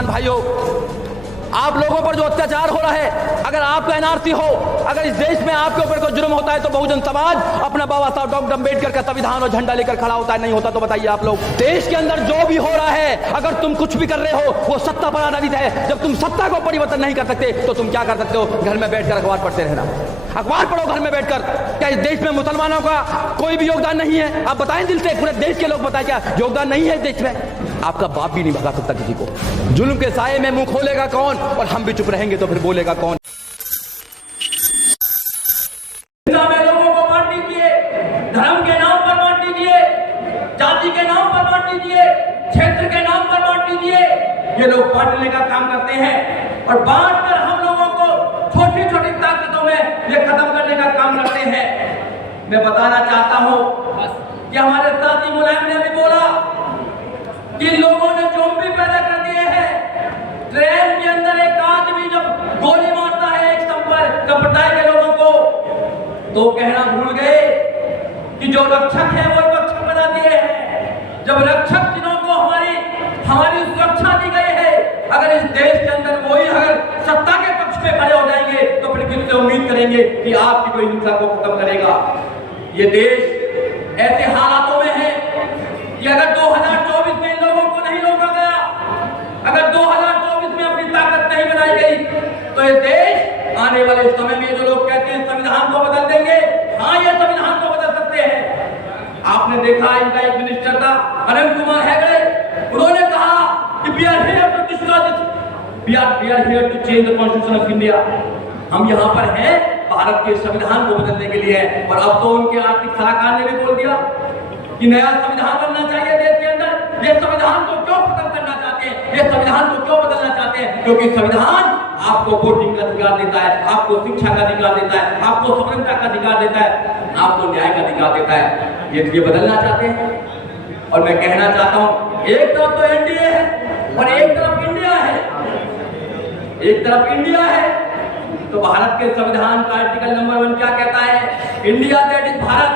मुसलमान भाइयों, आप लोगों पर जो अत्याचार हो रहा है, अगर आपका एनआरसी हो, अगर इस देश में आपके ऊपर कोई जुर्म होता है तो बहुजन समाज अपना बाबा साहब डॉक्टर अम्बेडकर का संविधान और झंडा लेकर खड़ा होता है। नहीं होता तो बताइए आप लोग। देश के अंदर जो भी हो रहा है, अगर तुम कुछ भी कर रहे हो वो सत्ता पर आधारित है। जब तुम सत्ता को परिवर्तन नहीं कर सकते तो तुम क्या कर सकते हो? घर में बैठकर अखबार पढ़ते रहना। अखबार पढ़ो घर में बैठकर। क्या इस देश में मुसलमानों का कोई भी योगदान नहीं है? आप बताएं दिल से, पूरे देश के लोग बताएं क्या योगदान नहीं है इस देश में? आपका बाप भी नहीं भगा सकता किसी को। जुल्म के साये में मुंह खोलेगा कौन? और हम भी चुप रहेंगे तो फिर बोलेगा कौन? लोगों को बांट दीजिए, धर्म के नाम पर बांट दीजिए, जाति के नाम पर बांट दीजिए, क्षेत्र के नाम पर बांट दीजिए। ये लोग बांटने का काम करते हैं और बांटकर हम लोगों को छोटी छोटी ताकतों में ये खत्म करने का काम करते हैं। मैं बताना चाहता हूं कि हमारे साथी मुलायम ने भी बोला कि लोगों ने ज़ोंबी पैदा कर दिए हैं। ट्रेन के अंदर एक आदमी जब गोली मारता है एक संप्रदाय के लोगों को, तो कहना भूल गए कि जो रक्षक है वो रक्षक बना दिए हैं। जब रक्षक जिन्हों को हमारी सुरक्षा दी गई है, अगर इस देश के अंदर वही अगर सत्ता के पक्ष में खड़े हो जाएंगे तो फिर किससे उम्मीद करेंगे कि आपकी कोई हिंसा को खत्म करेगा? ये देश ऐसे हालातों में है कि अगर 2024 में इन लोगों को नहीं रोका गया, अगर 2024 में अपनी ताकत नहीं बनाई गई, तो ये देश आने वाले समय में जो लोग कहते हैं संविधान को बदल देंगे, हाँ ये संविधान को बदल सकते हैं। आपने देखा इनका एक मिनिस्टर था अनंत कुमार हेगड़े, उन्होंने कहा कि we are here to change the constitution of India। हम यहाँ पर हैं भारत के संविधान को बदलने के लिए। और अब तो उनके आर्थिक सलाहकार ने भी बोल दिया कि नया संविधान बनना चाहिए देश के अंदर। ये संविधान को क्यों खत्म करना चाहते हैं? ये संविधान को क्यों बदलना चाहते हैं? क्योंकि संविधान आपको वोटिंग का अधिकार देता है, आपको शिक्षा का अधिकार देता है, आपको स्वतंत्रता का अधिकार देता है, आपको न्याय का अधिकार देता है। ये बदलना चाहते हैं। और मैं कहना चाहता हूं, एक तरफ तो एनडीए है और एक तरफ इंडिया है। एक तरफ इंडिया है तो भारत के संविधान का आर्टिकल नंबर 1 क्या कहता है? India that is Bharat.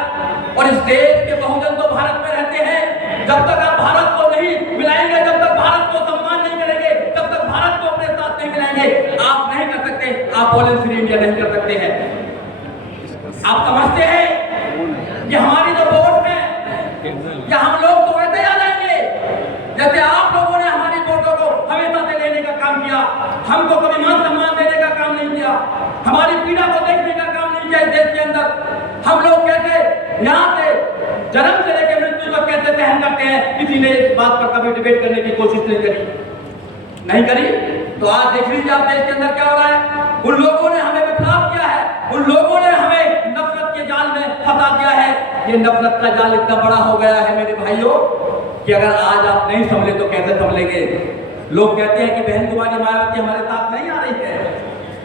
और इस देश के बहुजन तो भारत में रहते हैं। जब तक आप भारत को नहीं मिलाएंगे, जब तक भारत को सम्मान नहीं करेंगे, तब तक भारत को अपने साथ नहीं मिलाएंगे। आप नहीं कर सकते, आप ऑल फ्री इंडिया नहीं कर सकते हैं। आप समझते हैं कि हमारी जो वोट है, क्या हम लोग तो वैसे आ जाएंगे जैसे आप लोगों ने हमारी वोटों को हमेशा से लेने का काम किया। हमको कभी मान सम्मान देने का काम नहीं किया, हमारी पीड़ा को देखने का काम नहीं किया। इस देश के अंदर हम लोग कैसे यहाँ से जन्म से लेकर मृत्यु तक कैसे सहन करते हैं, किसी ने इस बात पर कभी डिबेट करने की कोशिश नहीं करी। तो आज देख लीजिए आप देश के अंदर क्या हो रहा है। उन लोगों ने हमें विप्लव किया है, उन लोगों ने हमें नफरत के जाल में फंसा दिया है। ये नफरत का जाल इतना बड़ा हो गया है मेरे भाइयों कि अगर आज आप नहीं संभले तो कैसे संभलेंगे? लोग कहते हैं कि बहन कुमारी मायावती हमारे साथ नहीं आ रही है।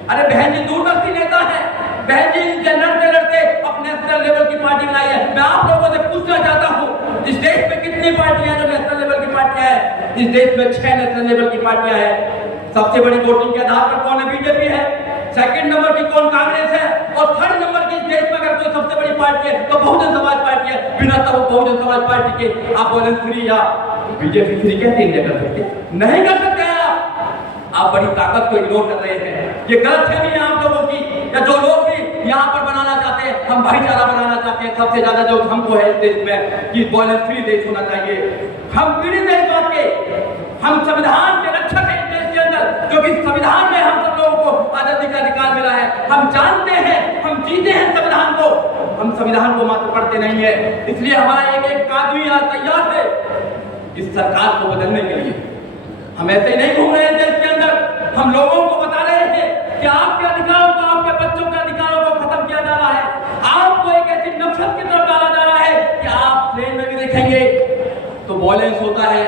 अरे बहन जी दूरदर्शी नेता है, बहन जी लड़ते लड़ते अपने नेशनल लेवल की पार्टी बनाई है। मैं आप लोगों से पूछना चाहता हूँ, इस देश में कितनी पार्टियां जो नेशनल लेवल की पार्टियां हैं? इस देश में 6 नेशनल लेवल की पार्टियां हैं। सबसे बड़ी वोटिंग के आधार पर कौन है? बीजेपी है। सेकंड नंबर की कौन? कांग्रेस है। और थर्ड नंबर की इस देश में अगर कोई सबसे बड़ी पार्टी है तो बहुजन समाज पार्टी है। बिना तब बहुजन समाज पार्टी के आप ऑल फ्री या बीजेपी फ्री कैसे इंडिया कर सकते? नहीं कर सकते हैं। आप बड़ी ताकत को इग्नोर कर रहे हैं। ये गलतफहमी है आप लोगों की, या जो लोग भी यहाँ पर बनाना चाहते हैं, हम भाईचारा बनाना चाहते हैं। सबसे ज्यादा जो हमको है इस देश में कि वायलेंस फ्री देश होना चाहिए। हम पीड़ित हैं इस बात के, हम संविधान के रक्षक हैं इस देश के अंदर, क्योंकि संविधान में हम सब लोगों को आजादी का अधिकार मिला है। हम जानते हैं, हम जीते हैं संविधान को, हम संविधान को मात्र पढ़ते नहीं है। इसलिए हमारा एक आदमी यहाँ तैयार है इस सरकार को बदलने के लिए। हम ऐसे ही नहीं घूम रहे हैं देश के अंदर, हम लोगों को बता रहे हैं कि आपके अधिकारों को, आपके बच्चों के अधिकारों को खत्म किया जा रहा है। आपको एक ऐसी नफरत की तरफ डाला जा रहा है कि आप ट्रेन में भी देखेंगे तो वॉयलेंस होता है।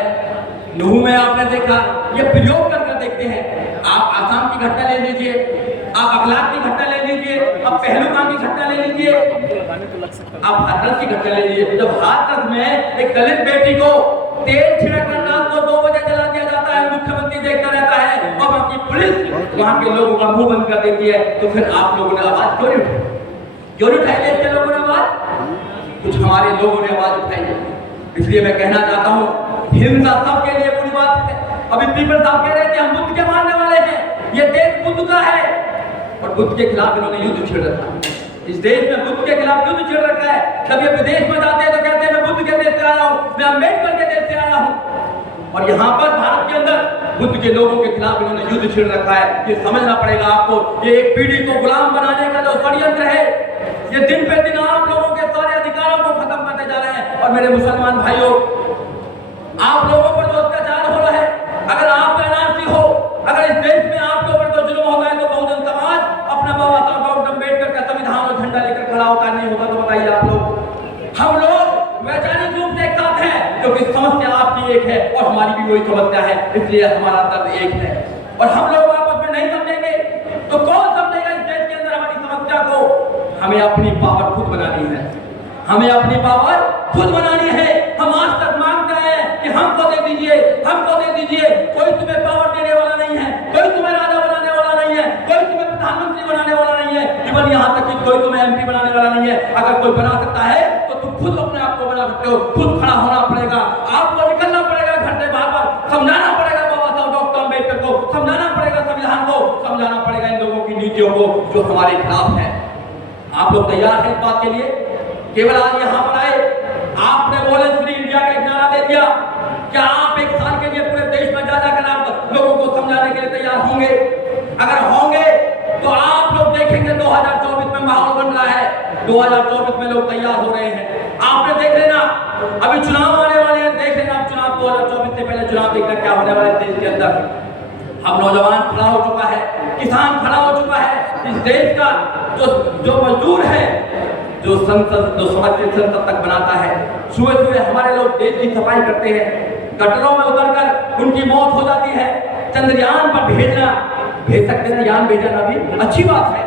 नूह में आपने देखा, ये प्रयोग कर देखते हैं। आप आसाम की घटना ले लीजिए, आप अखलाक की घटना ले लीजिए, आप पहलगाम की घटना ले लीजिए, आप हाथरस की घटना ले लीजिए। जब हाथरस में एक दलित बेटी को तेल छिड़क कर रात को 2 बजे जला दिया जाता है, मुख्यमंत्री देखता रहता है और वहां की पुलिस वहां के लोगों का मुंह बंद कर देती है, तो फिर आप लोगों ने आवाज क्यों नहीं उठाई? क्यों नहीं उठाई देश के लोगों ने आवाज? कुछ हमारे लोगों ने आवाज उठाई। इसलिए मैं कहना चाहता हूं, हिंसा सबके लिए बुरी बात है, अभी पीपल साहब कह रहे थे हम बुद्ध के मानने वाले हैं, ये देश बुद्ध का है, और बुद्ध के खिलाफ इन्होंने युद्ध छेड़ रखा है। इस देश में बुद्ध के खिलाफ युद्ध छेड़ रखा है। जब ये विदेश में जाते हैं तो कहते हैं मैं बुद्ध के देश से आया हूँ, मैं अम्बेडकर के देश से आया हूँ, और यहाँ पर भारत के अंदर बुद्ध के लोगों के खिलाफ इन्होंने युद्ध छेड़ रखा है। ये समझना पड़ेगा आपको, ये एक पीढ़ी को गुलाम बनाने का जो षड्यंत्र है, ये दिन पे दिन आप लोगों के सारे अधिकारों को खत्म करते जा रहे हैं। और मेरे मुसलमान भाइयों, आप लोगों पर जो अत्याचार हो रहा है, अगर आप एनआरसी हो, अगर इस देश में आपके ऊपर कोई जुल्म होता है तो बहुजन समाज अपना बाबा साहब डॉक्टर अम्बेडकर का संविधान और झंडा लेकर खड़ा होता नहीं होता तो बताइए आप लोग। हम लोग वैचारिक रूप से एक साथ हैं, क्योंकि समस्या आपकी एक है और हमारी भी वही समस्या है, इसलिए हमारा दर्द एक है। और हम लोग आपस में नहीं समझेंगे तो कौन समझेगा इस देश के अंदर हमारी समस्या को। हमें अपनी पावर खुद बनानी है, हमें अपनी पावर खुद बनानी है। हम आज तक मांगते हैं कि हमको दे दीजिए, हमको दे दीजिए। कोई तुम्हें पावर देने वाला नहीं है, कोई तुम्हें राजा बनाने वाला नहीं है, कोई तुम्हें प्रधानमंत्री बनाने वाला नहीं है, इवन यहाँ तक कि कोई तुम्हें एमपी बनाने वाला नहीं है। अगर कोई बना सकता है तो तुम खुद अपने आप को बना सकते हो, खुद खड़ा होना पड़ेगा, आपको निकलना पड़ेगा घर से बाहर, समझाना पड़ेगा बाबा साहब डॉक्टर अम्बेडकर को, समझाना पड़ेगा संविधान को, समझाना पड़ेगा इन लोगों की नीतियों को जो हमारे खिलाफ है। आप लोग तैयार हैं इस बात के लिए? केवल आज यहाँ पर आए, आपने बोले फ्री इंडिया का एक नारा दे दिया, क्या आप एक साल के लिए पूरे देश में जा जाकर आप लोगों को समझाने के लिए तैयार होंगे? अगर होंगे तो आप लोग देखेंगे 2024 में माहौल बन रहा है, 2024 में लोग तैयार हो रहे हैं। आपने देख लेना, अभी चुनाव आने वाले हैं, देख लेना आप चुनाव 2024 से पहले चुनाव देखना क्या होने वाला है देश के अंदर। अब नौजवान खड़ा हो चुका है, किसान खड़ा हो चुका है, इस देश का जो मजदूर है, जो संसद जो समाज के संसद तक बनाता है, सुबह सुबह हमारे लोग देश की सफाई करते हैं, गटरों में उतरकर उनकी मौत हो जाती है। चंद्रयान पर भेज सकते हैं, यान भेजना भी अच्छी बात है,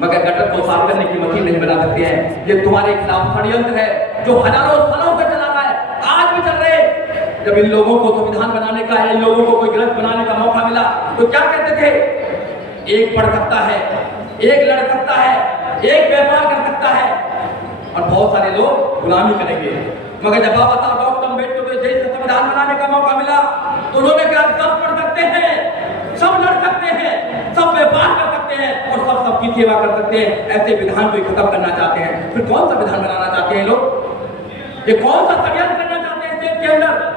मगर गटर को साफ करने की मशीन नहीं बना सकते हैं। ये तुम्हारे खिलाफ षड्यंत्र है जो हजारों सालों से चला रहा है, आज भी चल रहे हैं। जब इन लोगों को संविधान बनाने का, इन लोगों को कोई ग्रंथ बनाने का मौका मिला तो क्या कहते थे? एक पढ़ सकता है, एक लड़ सकता है, एक व्यापार कर सकता है, और बहुत सारे लोग गुलामी करेंगे। मगर जब बाबा साहब डॉक्टर अम्बेडकर को देश का संविधान बनाने का मौका मिला तो उन्होंने कहा सब पढ़ सकते हैं, सब लड़ सकते हैं, सब व्यापार कर सकते हैं और सब सबकी सेवा कर सकते हैं। ऐसे विधान को खत्म करना चाहते हैं, फिर कौन सा विधान बनाना चाहते हैं लोग? ये कौन सा षड्यंत्र करना चाहते हैं इस देश के अंदर?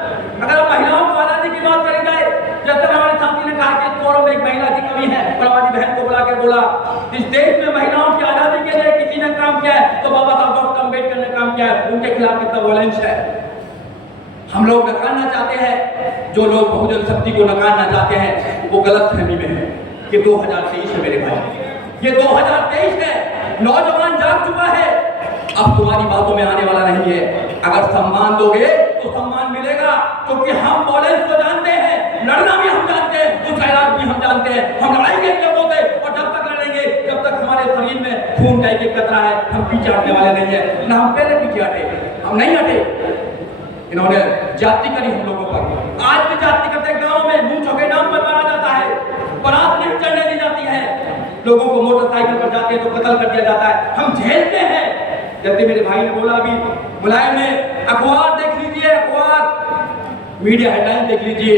अगर आप महिलाओं को आजादी की बात करें जाए, जैसे हमारे साथी ने कहा कि इस फोरम में एक महिला की कमी है, और हमारी बहन को बुला के बोला इस देश में महिलाओं की आजादी के लिए किसी ने काम किया है तो बाबा साहब डॉक्टर अम्बेडकर ने काम किया है। उनके खिलाफ कितना वॉयलेंस है। हम लोग नकारना चाहते हैं, जो लोग बहुजन शक्ति को नकारना चाहते हैं वो गलत फहमी में है। ये 2023 है मेरे भाई, ये 2023 है, नौजवान जाग चुका है, अब तुम्हारी बातों में आने वाला नहीं है। अगर सम्मान दोगे तो सम्मान मिलेगा, क्योंकि हम वॉयलेंस को जानते हैं, लड़ना भी हम जानते हैं, उसका इलाज भी हम जानते हैं। हम लड़ाएंगे इन लोगों से, और जब तक लड़ेंगे जब तक हमारे शरीर में खून का एक कतरा है, हम पीछे हटने वाले नहीं है। ना हम पहले पीछे हटे, हम नहीं हटे। इन्होंने जाति करी हम लोगों पर, आज भी जाति करते गांव में मूंछों के नाम पर मारा जाता है, बारात नहीं चढ़ने दी जाती है, लोगों को मोटरसाइकिल पर जाते हैं तो कत्ल कर दिया जाता है, हम झेलते हैं। जैसे मेरे भाई ने बोला अभी मुलायम ने, अखबार देख लीजिए, अखबार मीडिया हेडलाइन देख लीजिए,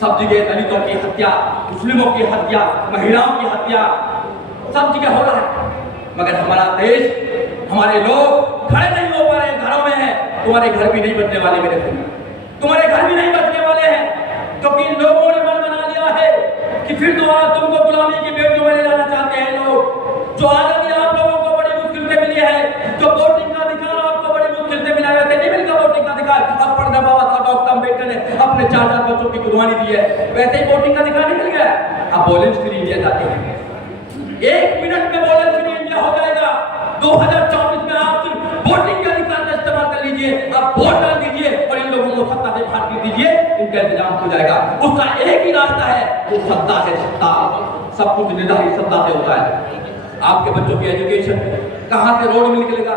सब जगह दलितों की हत्या, मुस्लिमों की हत्या, महिलाओं की हत्या, सब जगह हो रहा है। मगर हमारा देश, हमारे लोग खड़े नहीं हो पा रहे, घरों में है। तुम्हारे घर भी नहीं बचने वाले मेरे भाई, तुम्हारे घर भी नहीं बचने वाले हैं, क्योंकि इन लोगों ने मन बना लिया है कि फिर दोबारा तुमको गुलामी की बेड़ियों में ले जाना चाहते हैं लोग। जो आजादी आप लोगों को बड़ी मुश्किल से मिली है, जो वोटिंग का अधिकार आपको बड़ी मुश्किल से मिला है, वैसे नहीं मिलेगा वोटिंग का अधिकार। अब पढ़ना बाबा साहब डॉक्टर अम्बेडकर ने अपने 4 बच्चों की कुर्बानी दी है, वैसे ही वोटिंग का अधिकार नहीं मिल गया। अब वॉयलेंस फ्री इंडिया चाहते हैं, 1 मिनट में वॉयलेंस फ्री इंडिया हो जाएगा। 2024 में आप सिर्फ वोटिंग का अधिकार का इस्तेमाल कर लीजिए, आप वोट डाल दीजिए और इन लोगों को सत्ता से बाहर कर दीजिए, इनका इंतजाम हो जाएगा। उसका एक ही रास्ता है, वो सत्ता है, सत्ता। सब कुछ निर्धारित सत्ता से होता है। आपके बच्चों की एजुकेशन, कहाँ से रोड निकलेगा,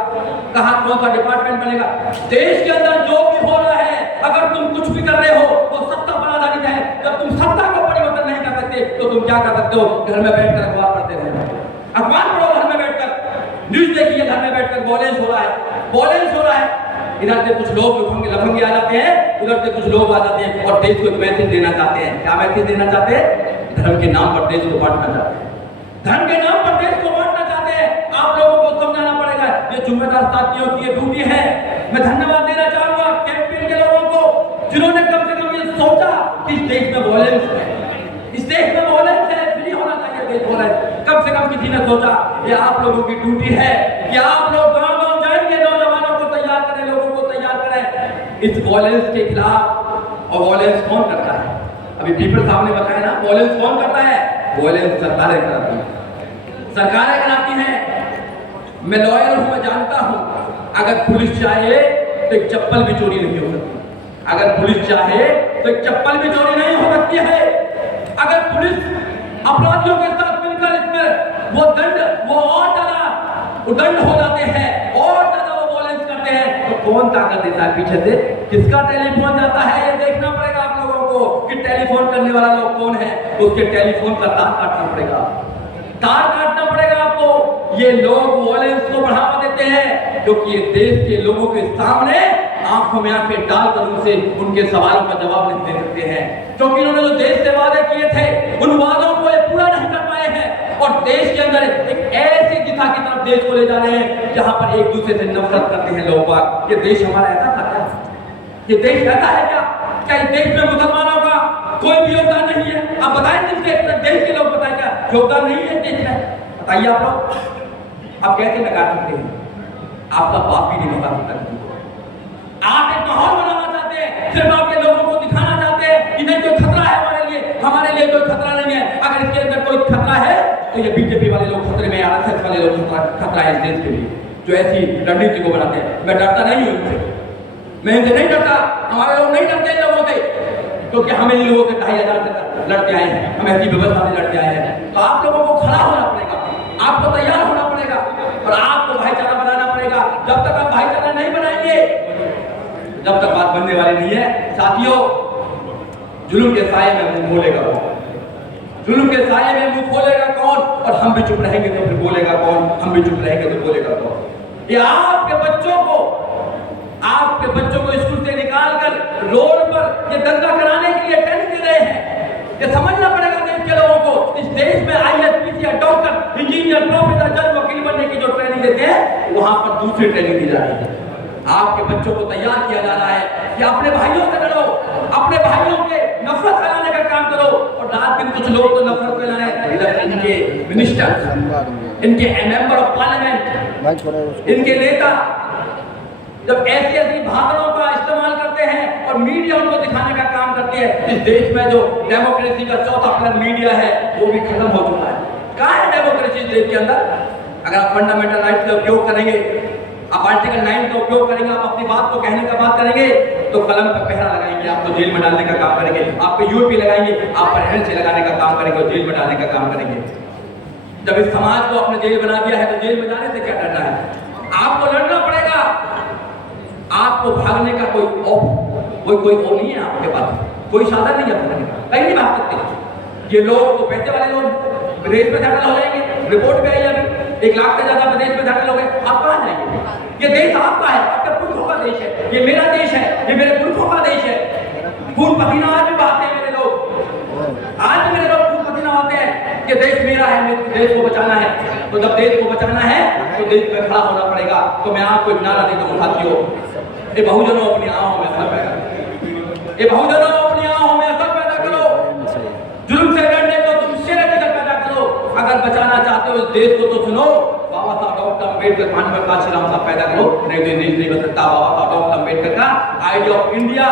कहाँ कौन सा डिपार्टमेंट बनेगा, देश के अंदर जो भी हो रहा है, अगर तुम कुछ भी कर रहे हो वो सत्ता पर आधारित है। जब तुम सत्ता को परिवर्तन नहीं कर सकते तो तुम क्या कर सकते हो? घर में बैठकर अखबार पढ़ते रहना, अखबार पढ़ो घर में बैठकर, न्यूज देखिए घर में बैठकर। वॉयलेंस हो रहा है, वॉयलेंस हो रहा है। इधर से कुछ लोग लफंगे आ जाते हैं, उधर से कुछ लोग आ जाते हैं और देश को एक मैसेज देना चाहते हैं। क्या मैसेज देना चाहते हैं? धर्म के नाम पर देश को बांटना चाहते हैं, धर्म के नाम पर देश को बांटना चाहते हैं। आप लोगों को समझाना पड़ेगा, ये जिम्मेदार साथियों की ये ड्यूटी है। मैं धन्यवाद देना चाहूंगा कैंपेन के लोगों को, जिन्होंने कम से कम ये सोचा कि इस देश में वॉयलेंस है, इस देश में वॉयलेंस है, फ्री होना चाहिए देश वॉयलेंस। कम से कम किसी ने सोचा। ये आप लोगों की ड्यूटी है कि आप लोग गांव-गांव जाएंगे, नौजवानों को तैयार करें, लोगों को तैयार करें इस वॉयलेंस के खिलाफ। और वॉयलेंस कौन करता है? अभी पीपल साहब ने बताया ना, वॉयलेंस कौन करता है? वॉयलेंस सरकारें कराती हैं, सरकारें कराती हैं। मैं लॉयर हूं, मैं जानता हूं, अगर पुलिस चाहे तो एक चप्पल भी चोरी नहीं हो सकती। अगर पुलिस चाहे तो एक चप्पल भी चोरी नहीं हो सकती है। अगर पुलिस अपराधियों के साथ मिलकर इसमें वो दंड, वो और ज्यादा दंड हो जाते हैं, और ज्यादा वो वॉयलेंस करते हैं, तो कौन ताकत देता है पीछे से? किसका टेलीफोन जाता है? ये देखना पड़ेगा आप लोगों को कि टेलीफोन करने वाला लोग कौन है। उसके टेलीफोन का तार काटना पड़ेगा, तार काटना पड़ेगा आपको। ये लोग वॉयलेंस को बढ़ावा देते हैं क्योंकि ये देश के लोगों के सामने आंखों में आंखें डालकर उनसे उनके सवालों का जवाब नहीं दे सकते हैं, क्योंकि इन्होंने जो देश से वादे किए थे उन वादों को ये पूरा नहीं कर पाए हैं और देश के अंदर एक ऐसी दिशा की तरफ देश को ले जा रहे हैं जहां पर एक दूसरे से नफरत करते हैं लोग। ये देश हमारा ऐसा था क्या? ये देश ऐसा है क्या? क्या इस देश में मुसलमानों का कोई भी योगदान नहीं है? आप बताएं, देश के लोग बताएं क्या योगदान नहीं है देश में? बताइए आप लोग, आप कैसे लगा सकते हैं? आपका बाप भी नहीं लगा सकता। आप एक माहौल बनाना चाहते हैं, सिर्फ आपके लोगों को दिखाना चाहते हैं कि नहीं कोई खतरा है हमारे लिए कोई खतरा नहीं है। अगर इसके अंदर कोई खतरा है तो ये बीजेपी वाले लोग खतरे में, आरएसएस वाले लोग खतरा है इस देश के लिए, जो ऐसी रणनीति को बनाते हैं। मैं डरता नहीं हूं इनसे, मैं इनसे नहीं डरता, हमारे लोग नहीं डरते इन लोगों से, क्योंकि हम इन लोगों से 2500 से लड़ते आए हैं, हम ऐसी व्यवस्था से लड़ते आए हैं। तो आप लोगों को खड़ा होना पड़ेगा, आपको तैयार होना पड़ेगा और आपको भाईचारा बनाना पड़ेगा। जब तक आप भाईचारा नहीं बनाएंगे, जब तक बात बनने वाली नहीं है। साथियों, जुल्म के साए में मुंह खोलेगा कौन? जुल्म के साए में मुंह खोलेगा कौन? और हम भी चुप रहेंगे तो फिर बोलेगा कौन? हम भी चुप रहेंगे तो बोलेगा कौन? ये आपके बच्चों को स्कूल से निकालकर रोड पर ये दंगा कराने के लिए ट्रेनिंग दे रहे हैं। ये समझना पड़ेगा देश के लोगों को। इस देश में IAS, PCR, doctor, engineer, professor, जज, वकील बनने की जो ट्रेनिंग देते हैं, वहां पर दूसरी ट्रेनिंग दी जा रही है। आपके बच्चों को तैयार किया जा रहा है कि अपने भाइयों से लड़ो, अपने भाइयों के नफरत फैलाने का काम करो। और रात दिन कुछ लोग तो नफरत फैलाने, इधर इनके मिनिस्टर, इनके मेंबर ऑफ पार्लियामेंट, इनके नेता जब ऐसी भाषणों का इस्तेमाल करते हैं और मीडिया उनको दिखाने का काम करती है। इस देश में जो डेमोक्रेसी का चौथा पिलर मीडिया है वो भी खत्म हो चुका है। कहाँ है डेमोक्रेसी इस देश के अंदर? अगर आप फंडामेंटल राइट्स का उपयोग करेंगे, आप आर्टिकल 9 का उपयोग करेंगे, आप अपनी बात को कहने का बात करेंगे, तो कलम पर पहरा लगाएंगे, आपको जेल में डालने का काम करेंगे, आप पे यूपी लगाएंगे, आप पर एनसी लगाने का काम करेंगे और जेल में डालने का काम करेंगे। जब इस समाज को आपने जेल बना दिया है तो जेल में जाने से क्या डरना है? आपको लड़ना पड़ेगा। आपको भागने का कोई वो नहीं है आपके पास, कोई साधन नहीं है भागने का, कहीं नहीं भाग सकते। ये लोग तो पैसे वाले लोग विदेश में सेटल हो जाएंगे, रिपोर्ट भी आई अभी 1 लाख से ज्यादा विदेश में सेटल हो गए। आप कहाँ जाएंगे? ये देश आपका है, आपके पुरखों का देश है, ये मेरा देश है, ये मेरे पुरखों का देश है। खून पसीना आज भी बहाते हैं मेरे लोग, आज भी मेरे लोग खून पसीना बहाते हैं कि देश मेरा है, मेरे देश को बचाना है। तो जब देश को बचाना है तो देश में खड़ा होना पड़ेगा। तो मैं आपको एक नारा देता हूँ साथियों, ये बहुजनों अपनी आंखों में असर पैदा करो, ये बहुजनों अपनी आंखों में असर पैदा करो। जुल्म से लड़ने को तुम शेर की तरह पैदा करो। अगर बचाना चाहते हो इस देश को तो सुनो, बाबा साहब डॉक्टर अम्बेडकर, भानुप्रकाश काशीराम साहब पैदा करो, नहीं तो देश नहीं बच सकता। बाबा साहब डॉक्टर अम्बेडकर का आइडिया ऑफ इंडिया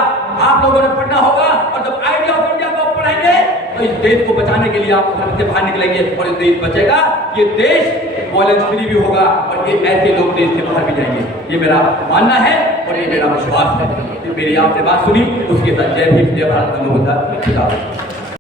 आप लोगों ने पढ़ना होगा, और जब आइडिया ऑफ इंडिया को पढ़ेंगे तो इस देश को बचाने के लिए आप घर से बाहर निकलेंगे और इस देश बचेगा। ये देश वॉयलेंस फ्री भी होगा और ये ऐसे लोग देश से बाहर भी जाएंगे। ये मेरा मानना है और ये मेरा विश्वास है। मेरी आपने बात सुनी, उसके साथ जय भीम, जय भारत, नमो बुद्धाय।